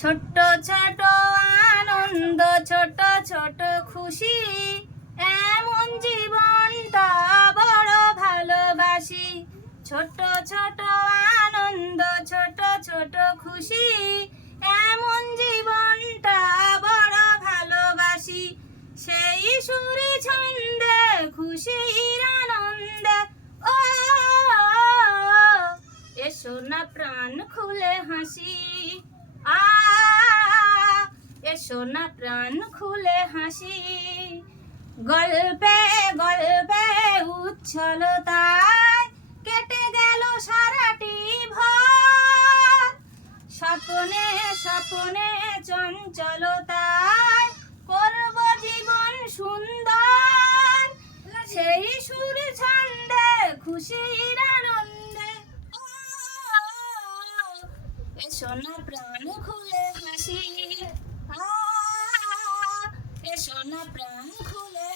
ছোট্ট, ছোট আনন্দ, ছোট ছোট খুশি। এমন জীবনটা বড় ভালোবাসি। ছোট ছোট আনন্দ, ছোট ছোট খুশি। এমন জীবনটা বড় ভালোবাসি। সেই সুরে ছন্দে, খুশির আনন্দে। ও, এসো না প্রাণ খুলে হাসি। এসো না প্রাণ খুলে হাসি গল্পে গল্পে উচ্ছলতায় কেটে গেল সারাটি ভর স্বপ্নে স্বপ্নে চঞ্চলতায় করব জীবন সুন্দর সেই সুর ছন্দে খুশির আনন্দে এসো প্রাণ খুলে হাসি আ, এসো না প্রাণ খুলে